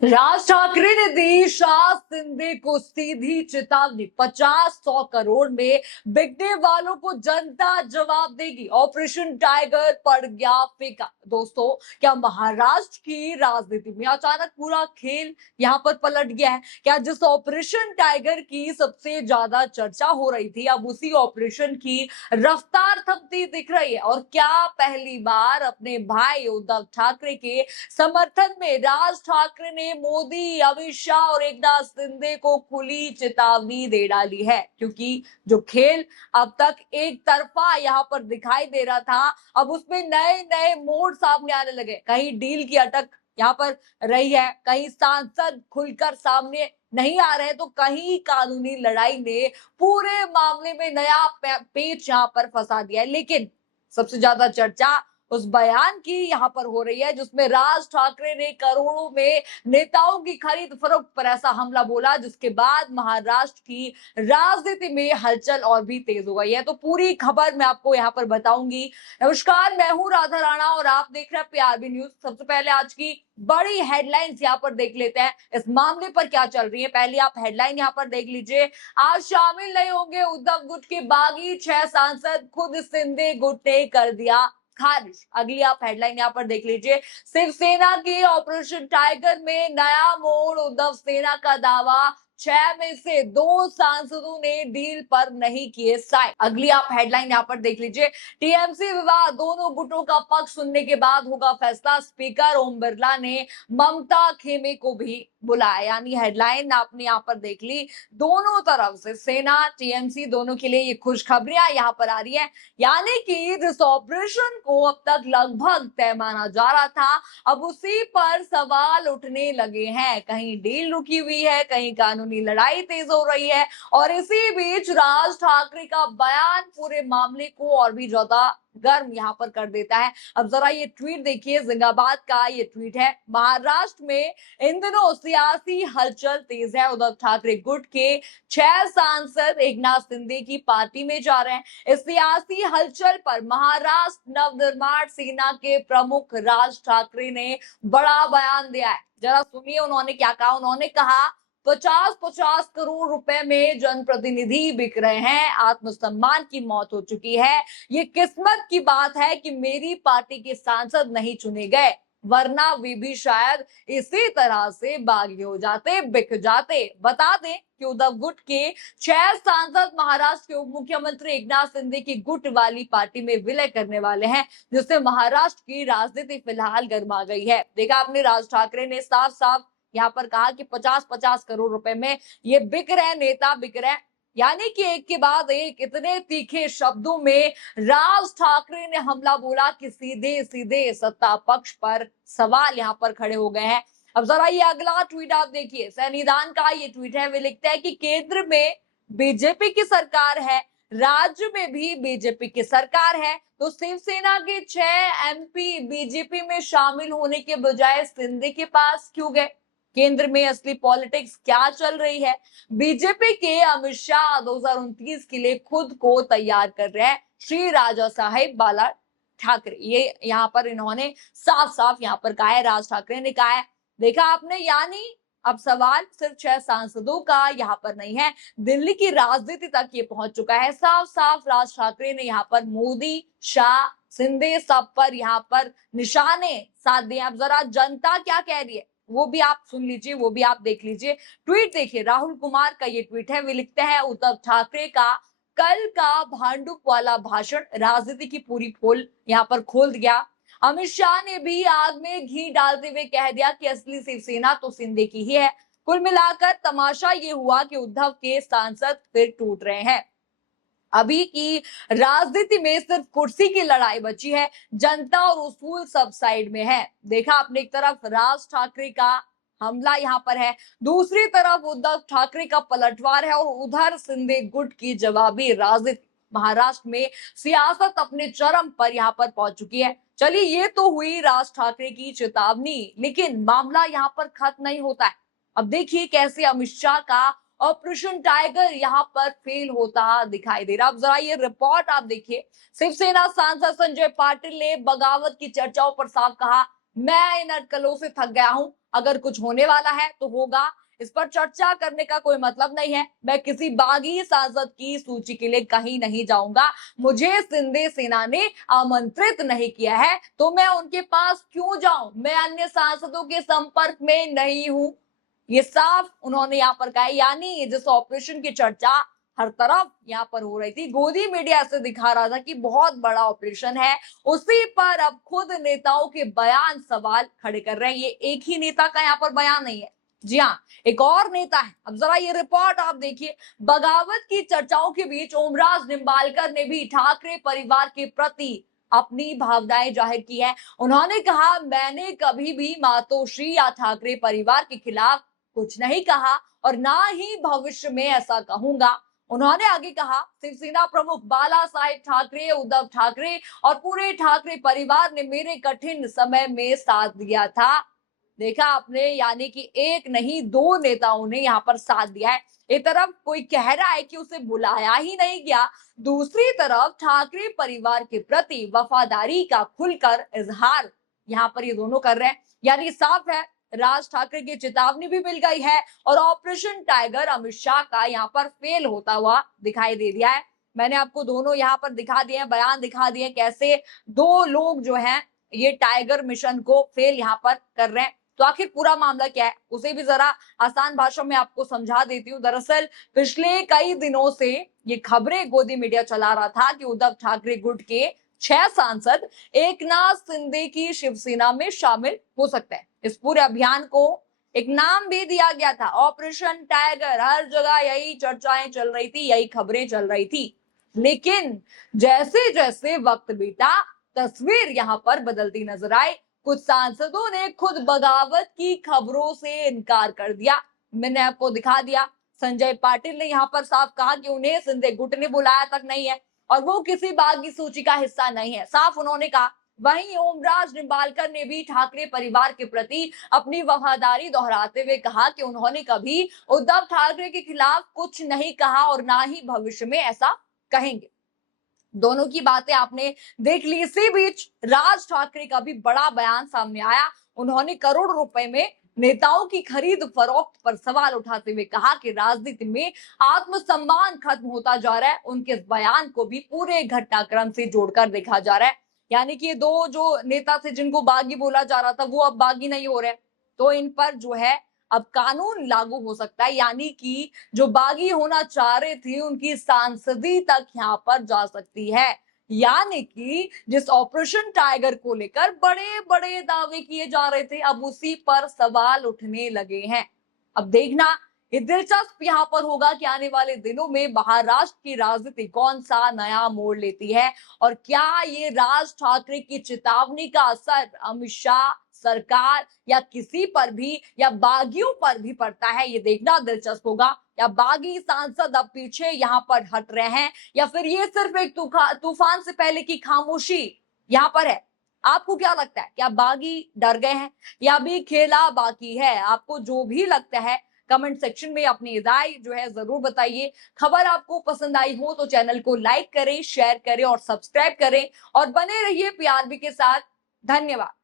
राज ठाकरे ने दी शाह शिंदे को सीधी चेतावनी। 50-100 करोड़ में बिकने वालों को जनता जवाब देगी। ऑपरेशन टाइगर पड़ गया फीका। दोस्तों, क्या महाराष्ट्र की राजनीति में अचानक पूरा खेल यहां पर पलट गया है? क्या जिस ऑपरेशन टाइगर की सबसे ज्यादा चर्चा हो रही थी, अब उसी ऑपरेशन की रफ्तार थमती दिख रही है? और क्या पहली बार अपने भाई उद्धव ठाकरे के समर्थन में राज ठाकरे ने मोदी, अमित शाह और एकनाथ शिंदे को खुली चेतावनी दे डाली है? क्योंकि जो खेल अब तक एक तरफा यहां पर दिखाई दे रहा था, अब उसमें नए नए मोड़ सामने आने लगे। कहीं डील की अटक यहां पर रही है, कहीं सांसद खुलकर सामने नहीं आ रहे, तो कहीं कानूनी लड़ाई ने पूरे मामले में नया पेच यहां पर फंसा दिया है। लेकिन सबसे ज्यादा चर्चा उस बयान की यहां पर हो रही है जिसमें राज ठाकरे ने करोड़ों में नेताओं की खरीद फरोख्त पर ऐसा हमला बोला, जिसके बाद महाराष्ट्र की राजनीति में हलचल और भी तेज हो गई है। तो पूरी खबर मैं आपको यहां पर बताऊंगी। नमस्कार, मैं हूं राधा राणा और आप देख रहे हैं पीआरबी न्यूज। सबसे पहले आज की बड़ी हेडलाइंस यहां पर देख लेते हैं, इस मामले पर क्या चल रही है। पहले आप हेडलाइन यहां पर देख लीजिए। आज शामिल नहीं होंगे उद्धव गुट के बागी 6 सांसद, खुद शिंदे गुट ने कर दिया खारिज। अगली आप हेडलाइन यहां पर देख लीजिए। शिवसेना के ऑपरेशन टाइगर में नया मोड़, उद्धव सेना का दावा 6 में से 2 सांसदों ने डील पर नहीं किए साइन। अगली आप हेडलाइन यहां पर देख लीजिए। टीएमसी विवाद, दोनों गुटों का पक्ष सुनने के बाद होगा फैसला। स्पीकर ओम बिरला ने ममता खेमे को भी बुलाया। यानी हेडलाइन आपने यहां पर देख ली, दोनों तरफ से सेना, टीएमसी, दोनों के लिए ये खुशखबरियां यहां पर आ रही है। यानी कि जिस ऑपरेशन को अब तक लगभग तय माना जा रहा था, अब उसी पर सवाल उठने लगे हैं। कहीं डील रुकी हुई है, कहीं कानूनी लड़ाई तेज हो रही है, और इसी बीच राज ठाकरे का बयान पूरे मामले को और भी ज्यादा गर्म यहां पर कर देता है। अब जरा ये ट्वीट देखिए, जिंदाबाद का ये ट्वीट है। महाराष्ट्र में इन दिनों सियासी हलचल तेज है। उद्धव ठाकरे गुट के 6 सांसद एकनाथ शिंदे की पार्टी में जा रहे हैं। इस सियासी हलचल पर महाराष्ट्र नवनिर्माण सेना के प्रमुख राज ठाकरे ने बड़ा बयान दिया है। जरा सुनिए उन्होंने क्या कहा। उन्होंने कहा, 50-50 करोड़ रुपए में जनप्रतिनिधि बिक रहे हैं, आत्मसम्मान की मौत हो चुकी है। ये किस्मत की बात है कि मेरी पार्टी के सांसद नहीं चुने गए, वरना वे भी शायद इसी तरह से बागी हो जाते, बिक जाते। बता दें कि उद्धव गुट के 6 सांसद महाराष्ट्र के उप मुख्यमंत्री एकनाथ शिंदे की गुट वाली पार्टी में विलय करने वाले हैं, जिससे महाराष्ट्र की राजनीति फिलहाल गर्मा गई है। देखा आपने, राज ठाकरे ने साफ साफ यहाँ पर कहा कि 50-50 करोड़ रुपए में ये बिक रहे, नेता बिक रहे। यानी कि एक के बाद एक इतने तीखे शब्दों में राज ठाकरे ने हमला बोला कि सीधे सीधे सत्ता पक्ष पर सवाल यहां पर खड़े हो गए हैं। अब जरा ये अगला ट्वीट आप देखिए, सैनिधान का ये ट्वीट है। वे लिखते हैं कि केंद्र में बीजेपी की सरकार है, राज्य में भी बीजेपी की सरकार है, तो शिवसेना के 6 एमपी बीजेपी में शामिल होने के बजाय शिंदे के पास क्यों गए? केंद्र में असली पॉलिटिक्स क्या चल रही है? बीजेपी के अमित शाह 2029 के लिए खुद को तैयार कर रहे हैं, श्री राजा साहेब बाला ठाकरे। ये यहाँ पर इन्होंने साफ साफ यहाँ पर कहा है, राज ठाकरे ने कहा है। देखा आपने, यानी अब सवाल सिर्फ 6 सांसदों का यहाँ पर नहीं है, दिल्ली की राजनीति तक ये पहुंच चुका है। साफ साफ राज ठाकरे ने यहाँ पर मोदी, शाह, शिंदे सब पर यहाँ पर निशाने साध दिए। अब जरा जनता क्या कह रही है वो भी आप सुन लीजिए, वो भी आप देख लीजिए। ट्वीट देखिए, राहुल कुमार का ये ट्वीट है। वे लिखते हैं, उद्धव ठाकरे का कल का भांडुप वाला भाषण राजनीति की पूरी पोल यहाँ पर खोल दिया। अमित शाह ने भी आग में घी डालते हुए कह दिया कि असली शिवसेना तो शिंदे की ही है। कुल मिलाकर तमाशा ये हुआ कि उद्धव के सांसद फिर टूट रहे हैं। अभी की राजनीति में सिर्फ कुर्सी की लड़ाई बची है, जनता और उसूल सब साइड में है। देखा आपने, एक तरफ राज ठाकरे का हमला यहां पर है, दूसरी तरफ उद्धव ठाकरे का पलटवार है, और उधर शिंदे गुट की जवाबी राजनीति। महाराष्ट्र में सियासत अपने चरम पर यहां पर पहुंच चुकी है। चलिए, ये तो हुई राज ठाकरे की चेतावनी, लेकिन मामला यहां पर खत्म नहीं होता है। अब देखिए कैसे अमित शाह का ऑपरेशन टाइगर यहां पर फेल होता दिखाई दे रहा। अब जरा ये रिपोर्ट आप देखिए। शिवसेना सांसद संजय पाटिल ने बगावत की चर्चाओं पर साफ कहा, मैं इन अटकलों से थक गया हूं। अगर कुछ होने वाला है तो होगा, इस पर चर्चा करने का कोई मतलब नहीं है। मैं किसी बागी सांसद की सूची के लिए कहीं नहीं जाऊंगा। मुझे शिंदे सेना ने आमंत्रित नहीं किया है तो मैं उनके पास क्यों जाऊं? मैं अन्य सांसदों के संपर्क में नहीं हूं, ये साफ उन्होंने यहाँ पर कहा। यानी जिस ऑपरेशन की चर्चा हर तरफ यहाँ पर हो रही थी, गोदी मीडिया से दिखा रहा था कि बहुत बड़ा ऑपरेशन है, उसी पर अब खुद नेताओं के बयान सवाल खड़े कर रहे हैं। ये एक ही नेता का यहाँ पर बयान नहीं है, जी हाँ, एक और नेता है। अब जरा ये रिपोर्ट आप देखिए। बगावत की चर्चाओं के बीच ओमराज निंबालकर ने भी ठाकरे परिवार के प्रति अपनी भावनाएं जाहिर की है। उन्होंने कहा, मैंने कभी भी मातोश्री या ठाकरे परिवार के खिलाफ कुछ नहीं कहा और ना ही भविष्य में ऐसा कहूंगा। उन्होंने आगे कहा, शिवसेना प्रमुख बाला साहेब ठाकरे, उद्धव ठाकरे और पूरे ठाकरे परिवार ने मेरे कठिन समय में साथ दिया था। देखा आपने, यानी कि एक नहीं दो नेताओं ने यहाँ पर साथ दिया है। एक तरफ कोई कह रहा है कि उसे बुलाया ही नहीं गया, दूसरी तरफ ठाकरे परिवार के प्रति वफादारी का खुलकर इजहार यहाँ पर ये दोनों कर रहे हैं। यानी साफ है, राज ठाकरे की चेतावनी भी मिल गई है और ऑपरेशन टाइगर अमित शाह का यहाँ पर फेल होता हुआ दिखाई दे दिया है। मैंने आपको दोनों यहाँ पर दिखा दिए, बयान दिखा दिए, कैसे दो लोग जो हैं ये टाइगर मिशन को फेल यहाँ पर कर रहे हैं। तो आखिर पूरा मामला क्या है, उसे भी जरा आसान भाषा में आपको समझा देती हूँ। दरअसल पिछले कई दिनों से ये खबरें गोदी मीडिया चला रहा था कि उद्धव ठाकरे गुट के 6 सांसद एकनाथ शिंदे की शिवसेना में शामिल हो सकते हैं। इस पूरे अभियान को एक नाम भी दिया गया था, ऑपरेशन टाइगर। हर जगह यही चर्चाएं चल रही थी, यही खबरें चल रही थी। लेकिन जैसे जैसे वक्त बीता, तस्वीर यहाँ पर बदलती नजर आई। कुछ सांसदों ने खुद बगावत की खबरों से इनकार कर दिया। मैंने आपको दिखा दिया, संजय पाटिल ने यहाँ पर साफ कहा कि उन्हें शिंदे गुट ने बुलाया तक नहीं है और वो किसी बागी सूची का हिस्सा नहीं है, साफ उन्होंने कहा। वहीं ओमराज निंबालकर ने भी ठाकरे परिवार के प्रति अपनी वफादारी दोहराते हुए कहा कि उन्होंने कभी उद्धव ठाकरे के खिलाफ कुछ नहीं कहा और ना ही भविष्य में ऐसा कहेंगे। दोनों की बातें आपने देख ली। इसी बीच राज ठाकरे का भी बड़ा बयान सामने आया। उन्होंने करोड़ रुपए में नेताओं की खरीद फरोख्त पर सवाल उठाते हुए कहा कि राजनीति में आत्मसम्मान खत्म होता जा रहा है। उनके इस बयान को भी पूरे घटनाक्रम से जोड़कर देखा जा रहा है। यानी कि ये दो जो नेता थे जिनको बागी बोला जा रहा था, वो अब बागी नहीं हो रहे, तो इन पर जो है अब कानून लागू हो सकता है। यानी कि जो बागी होना चाह रहे थे उनकी सांसदी तक यहाँ पर जा सकती है। यानी कि जिस ऑपरेशन टाइगर को लेकर बड़े बड़े दावे किए जा रहे थे, अब उसी पर सवाल उठने लगे हैं। अब देखना ये दिलचस्प यहाँ पर होगा कि आने वाले दिनों में महाराष्ट्र की राजनीति कौन सा नया मोड़ लेती है और क्या ये राज ठाकरे की चेतावनी का असर अमित शाह सरकार या किसी पर भी या बागियों पर भी पड़ता है, ये देखना दिलचस्प होगा। या बागी सांसद अब पीछे यहाँ पर हट रहे हैं या फिर ये सिर्फ एक तूफान से पहले की खामोशी यहाँ पर है। आपको क्या लगता है, क्या बागी डर गए हैं या भी खेला बाकी है? आपको जो भी लगता है कमेंट सेक्शन में अपनी राय जो है जरूर बताइए। खबर आपको पसंद आई हो तो चैनल को लाइक करें, शेयर करें और सब्सक्राइब करें और बने रहिए पीआरबी के साथ। धन्यवाद।